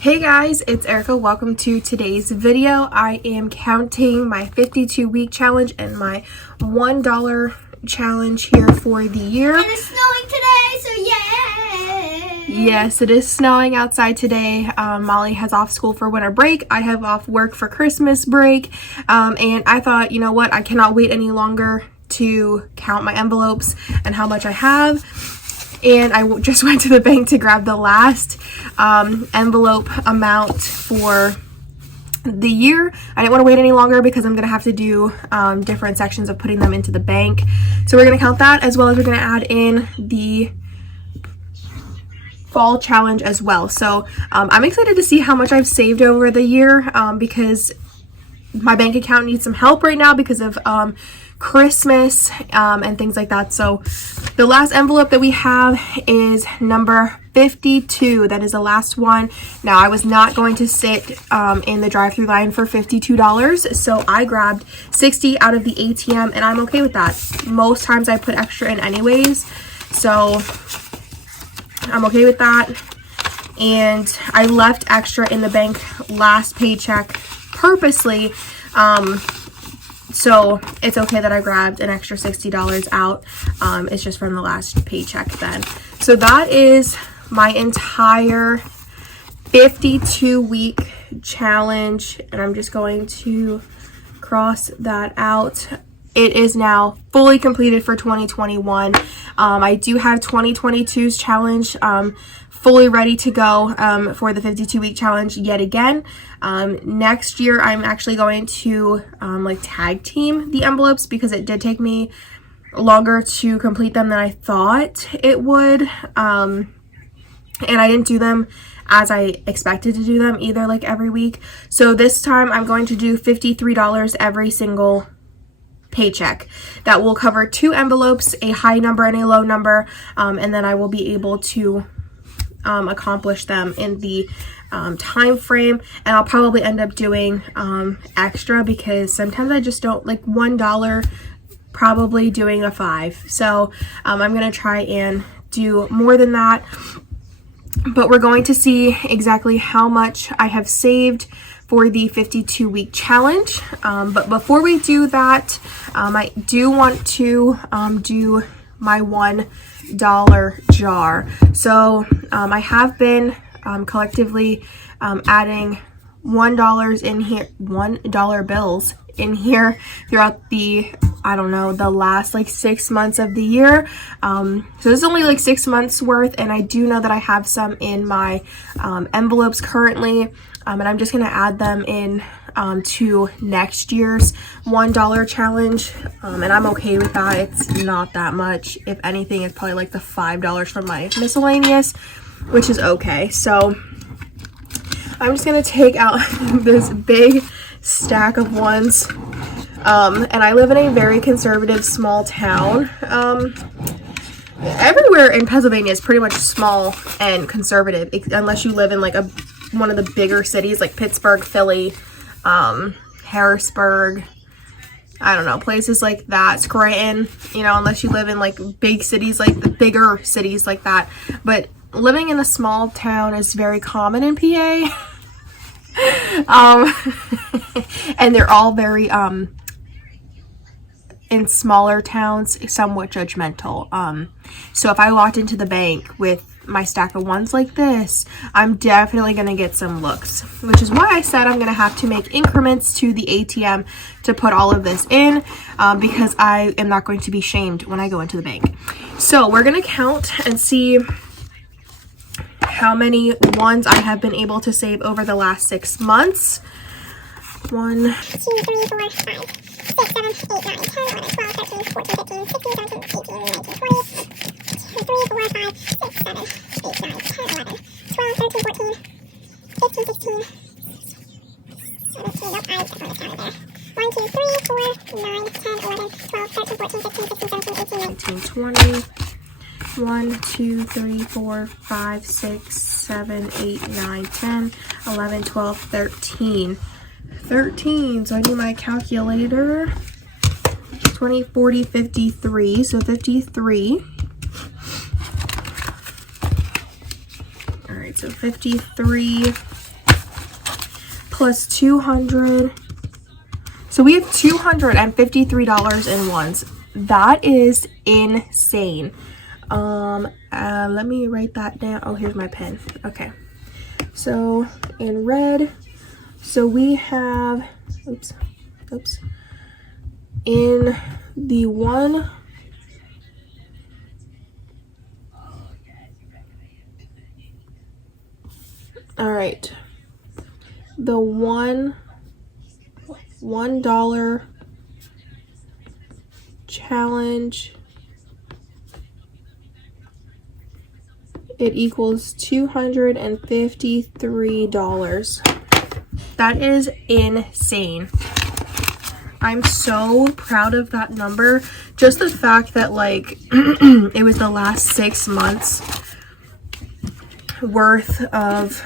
Hey guys, it's Erica. Welcome to today's video. I am counting my 52-week challenge and my $1 challenge here for the year. And it's snowing today, so yay! Yes, it is snowing outside today. Molly has off school for winter break. I have off work for Christmas break. And I thought, you know what, I cannot wait any longer to count my envelopes and how much I have. And I just went to the bank to grab the last envelope amount for the year. I didn't want to wait any longer because I'm going to have to do different sections of putting them into the bank. So we're going to count that, as well as we're going to add in the fall challenge as well. So I'm excited to see how much I've saved over the year because my bank account needs some help right now because of Christmas and things like that. So the last envelope that we have is number 52. That is the last one. Now, I was not going to sit in the drive-through line for $52, so I grabbed 60 out of the ATM, and I'm okay with that. Most times I put extra in anyways, so I'm okay with that. And I left extra in the bank last paycheck purposely, so it's okay that I grabbed an extra $60 out. It's just from the last paycheck then. So that is my entire 52-week challenge, and I'm just going to cross that out. It is now fully completed for 2021. I do have 2022's challenge fully ready to go for the 52-week challenge yet again. Next year, I'm actually going to like tag team the envelopes because it did take me longer to complete them than I thought it would. And I didn't do them as I expected to do them either, like every week. So this time I'm going to do $53 every single paycheck. That will cover 2 envelopes, a high number and a low number, and then I will be able to accomplish them in the time frame. And I'll probably end up doing extra because sometimes I just don't like $1, probably doing a 5. So I'm gonna try and do more than that, but we're going to see exactly how much I have saved for the 52-week challenge. But before we do that, I do want to do my $1 jar. So I have been collectively adding $1 in here, $1 bills in here throughout the, I don't know, the last like 6 months of the year. So this is only like 6 months worth, and I do know that I have some in my envelopes currently, and I'm just gonna add them in to next year's $1 challenge, and I'm okay with that. It's not that much. If anything, it's probably like the $5 from my miscellaneous, which is okay. So I'm just gonna take out this big stack of ones, and I live in a very conservative small town. Everywhere in Pennsylvania is pretty much small and conservative, unless you live in like one of the bigger cities like Pittsburgh, Philly, Harrisburg, I don't know, places like that, Scranton, you know, unless you live in like big cities, like the bigger cities like that. But living in a small town is very common in PA. And they're all very in smaller towns somewhat judgmental. So if I walked into the bank with my stack of ones like this, I'm definitely gonna get some looks, which is why I said I'm gonna have to make increments to the ATM to put all of this in, because I am not going to be shamed when I go into the bank. So we're gonna count and see how many ones I have been able to save over the last 6 months. 1, 2, 3, 4, 5, 6, 7, 8, 9, 10, 11, 12, 13, 14, 15, 16, 17, 18, 19, 20, 2, 3, 4, 5, 6, 7, 8, 9, 10, 11, 12, 13, 14, 15, 16, 17, nope, I definitely counted there. 1, 2, 3, 4, 9, 10, 11, 12, 13, 14, 15, 16, 17, 18, 19, 20. 1, 2, 3, 4, 5, 6, 7, 8, 9, 10, 11, 12, 13. 13. So I do my calculator. 20, 40, 53. So 53. All right, so 53 plus 200. So we have $253 in ones. That is insane. Let me write that down. Oh, here's my pen. Okay. So in red, so we have, oops. In the one, all right. The $1 challenge, it equals $253. That is insane. I'm so proud of that number. Just the fact that like it was the last 6 months worth of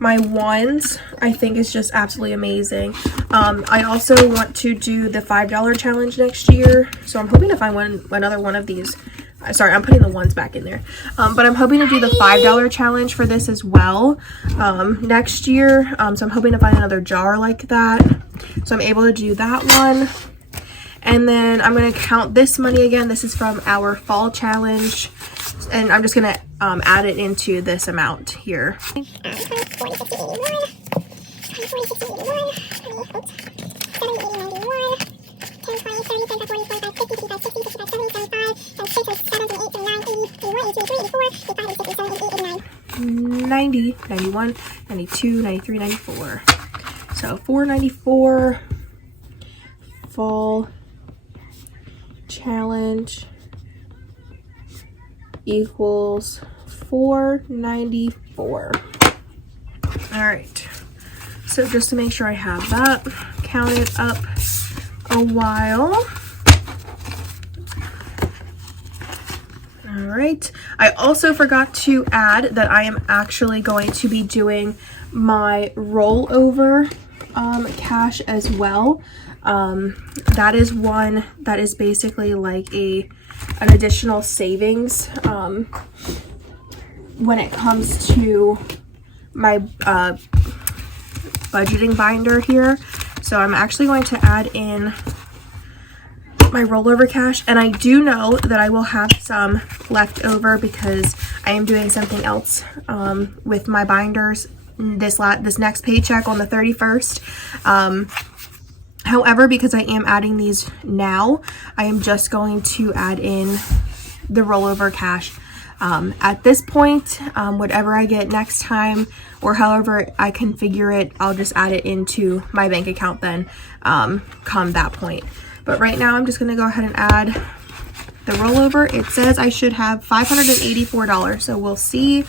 my ones, I think is just absolutely amazing. I also want to do the $5 challenge next year, so I'm hoping to find another one of these. Sorry, I'm putting the ones back in there. But I'm hoping to do the $5 challenge for this as well next year. So I'm hoping to find another jar like that, so I'm able to do that one. And then I'm going to count this money again. This is from our fall challenge, and I'm just going to add it into this amount here. $90, $91, $92, $93, $94. So $494 fall challenge equals $494. All right. So just to make sure I have that counted up a while. All right. I also forgot to add that I am actually going to be doing my rollover cash as well. That is one that is basically like an additional savings when it comes to my budgeting binder here. So I'm actually going to add in my rollover cash, and I do know that I will have some left over because I am doing something else with my binders this next paycheck on the 31st. However, because I am adding these now, I am just going to add in the rollover cash at this point. Whatever I get next time, or however I configure it, I'll just add it into my bank account then come that point. But right now I'm just going to go ahead and add the rollover. It says I should have $584, so we'll see.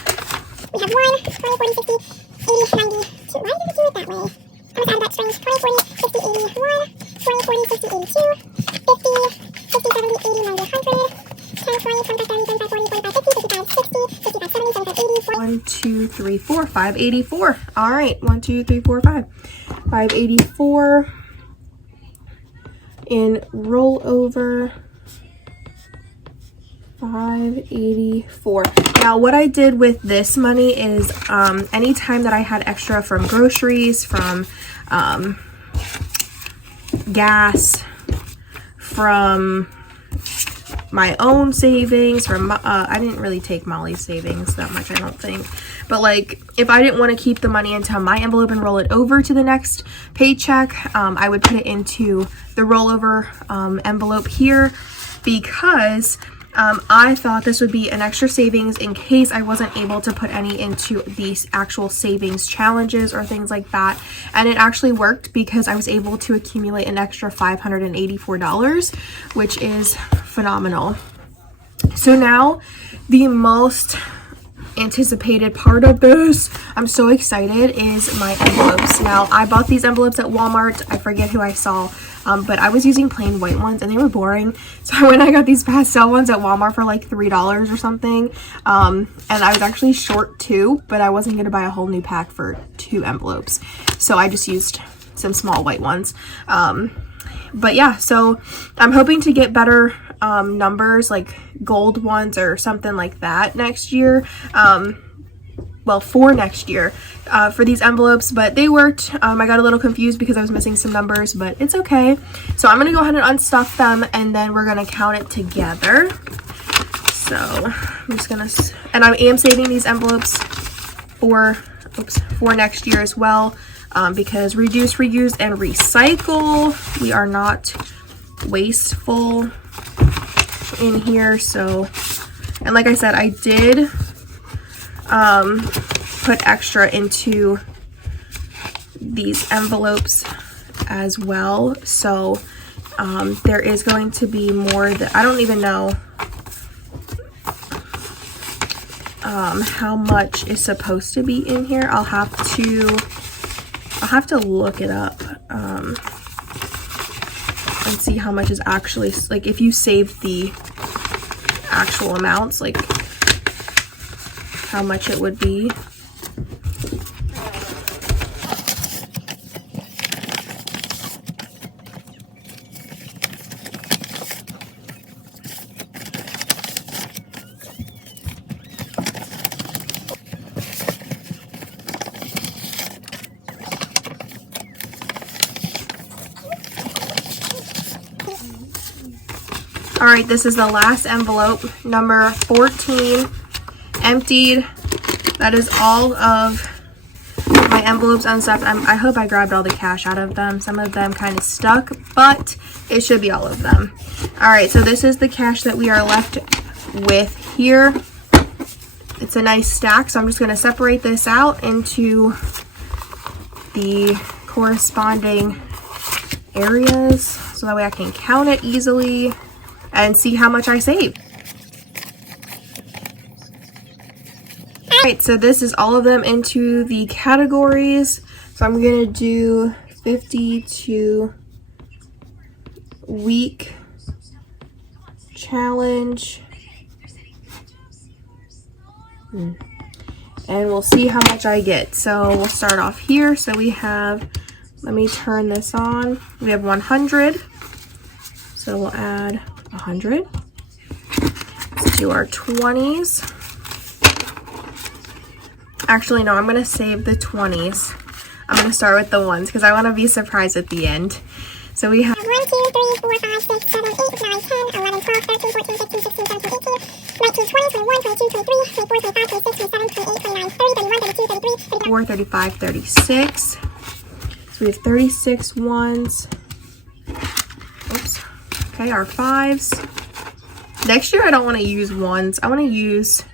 We have 1, 20, 40, 60, 80, 90. Why did it do it that way? I'm going to add that strings. 20, 40, 60, 80, 1, 20, 40, 60, 82, 50, 60, 70, 80, 90, 100, 10, 20, 25, 30, 35, 40, 45, 50, 55, 60, 55, 70, 75, 80, 1, 2, 3, 4, 584. All right, 1, 2, 3, 4, 5. 584 in rollover. 584. Now what I did with this money is anytime that I had extra from groceries, from gas, from my own savings, from I didn't really take Molly's savings that much, I don't think, but like if I didn't want to keep the money into my envelope and roll it over to the next paycheck, I would put it into the rollover envelope here, because I thought this would be an extra savings in case I wasn't able to put any into these actual savings challenges or things like that. And it actually worked, because I was able to accumulate an extra $584, which is phenomenal. So now the most anticipated part of this, I'm so excited, is my envelopes. Now I bought these envelopes at Walmart. I forget who I saw, but I was using plain white ones and they were boring, so when I got these pastel ones at Walmart for like $3 or something, and I was actually short 2, but I wasn't going to buy a whole new pack for 2 envelopes, so I just used some small white ones. But yeah, so I'm hoping to get better numbers, like gold ones or something like that next year. well, for next year for these envelopes, but they worked. I got a little confused because I was missing some numbers, but it's okay. So I'm gonna go ahead and unstuff them, and then we're gonna count it together. So I'm just gonna, and I am saving these envelopes for next year as well, because reduce, reuse, and recycle. We are not wasteful in here. So, and like I said, I did put extra into these envelopes as well. So there is going to be more that I don't even know how much is supposed to be in here. I'll have to look it up and see how much is actually, like, if you saved the actual amounts, like how much it would be. All right, this is the last envelope, number 14, emptied. That is all of my envelopes and stuff. I hope I grabbed all the cash out of them. Some of them kind of stuck, but it should be all of them. All right, so this is the cash that we are left with here. It's a nice stack, so I'm just gonna separate this out into the corresponding areas so that way I can count it easily and see how much I saved. All right, so this is all of them into the categories. So I'm gonna do 52 week challenge. And we'll see how much I get. So we'll start off here. So we have, let me turn this on. We have 100. So we'll add 100. Let's do our 20s. Actually, no, I'm going to save the 20s. I'm going to start with the ones because I want to be surprised at the end. So we have 1, 2, 3, 4, 5, 6, 7, 8, 9, 10, 11, 12, 13, 14, 15, 16, 17, 18, 19, 20, 21, 22, 23, 24, 25, 26, 27, 28, 29, 30, 31, 32, 33, 34, 35, 36. So we have 36 ones. Oops. Okay, our 5s. Next year, I don't want to use ones. I want to use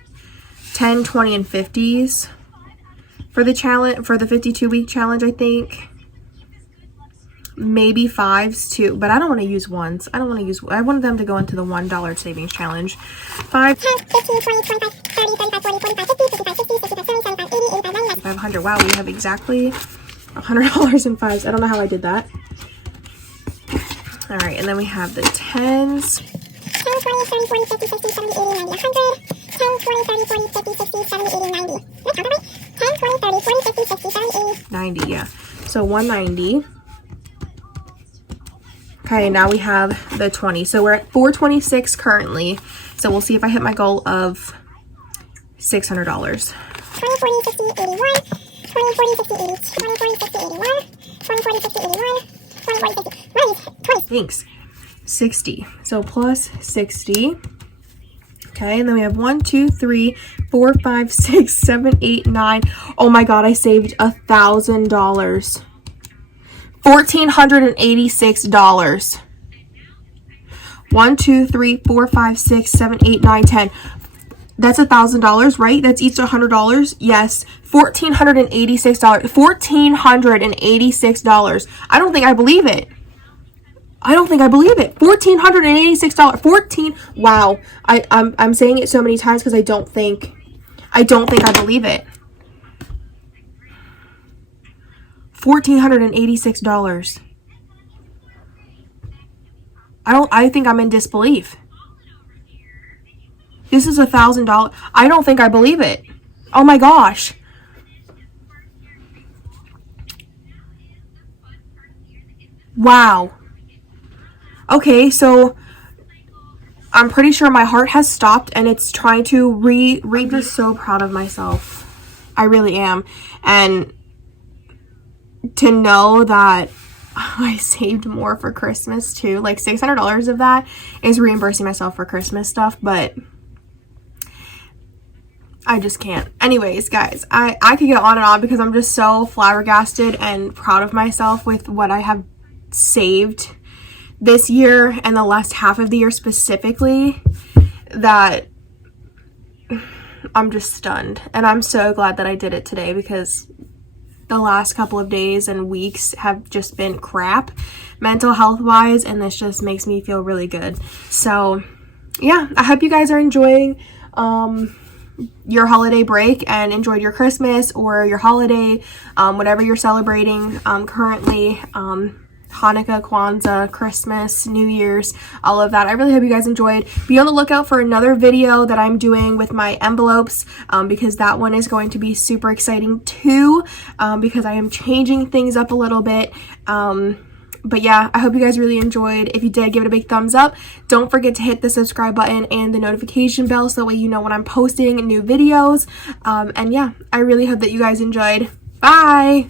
10, 20, and 50s for the challenge, for the 52-week challenge, I think. Maybe 5s too, but I don't want to use ones. I want them to go into the $1 savings challenge. 5, 10, 15, 20, 25, 30, 35, 40, 45, 50, 55, 60, 65, 70, 75, 80, 85, 90, 500. Wow, we have exactly $100 in 5s. I don't know how I did that. All right, and then we have the 10s. 10, 20, 30, 40, 50, 60, 70, 80, 90, 100. 10, 20, 30, 40, 50, 60, 70, 80, 90. 10, 20, 30, 40, 50, 60, 70, 80. 90, yeah. So 190. Okay, now we have the 20. So we're at 426 currently. So we'll see if I hit my goal of $600. 20, 40, 50, 81. 20, 40, 50, 82. 20, 40, 50, 81. 20, 40, 50, 81. 20, 40, 50. Right, 20. Thanks. 60. So plus 60. Okay, and then we have 1, 2, 3, 4, 5, 6, 7, 8, 9. Oh my god, I saved $1,000. $1,486. 1, 2, 3, 4, 5, 6, 7, 8, 9, 10. That's $1,000, right? That's each $100. Yes, $1,486. $1,486. I don't think I believe it. $1,486. Wow. I'm saying it so many times because I don't think I believe it. $1,486. I think I'm in disbelief. This is $1,000. I don't think I believe it. Oh my gosh. Wow. Okay, so I'm pretty sure my heart has stopped and it's trying to I'm just so proud of myself. I really am. And to know that I saved more for Christmas too, like $600 of that is reimbursing myself for Christmas stuff, but I just can't. Anyways, guys, I could get on and on because I'm just so flabbergasted and proud of myself with what I have saved this year and the last half of the year specifically, that I'm just stunned. And I'm so glad that I did it today, because the last couple of days and weeks have just been crap mental health wise, and this just makes me feel really good. So yeah, I hope you guys are enjoying your holiday break and enjoyed your Christmas or your holiday, whatever you're celebrating currently, Hanukkah, Kwanzaa, Christmas, New Year's, all of that. I really hope you guys enjoyed. Be on the lookout for another video that I'm doing with my envelopes, because that one is going to be super exciting too, because I am changing things up a little bit. But yeah, I hope you guys really enjoyed. If you did, give it a big thumbs up. Don't forget to hit the subscribe button and the notification bell so that way you know when I'm posting new videos. And yeah, I really hope that you guys enjoyed. Bye!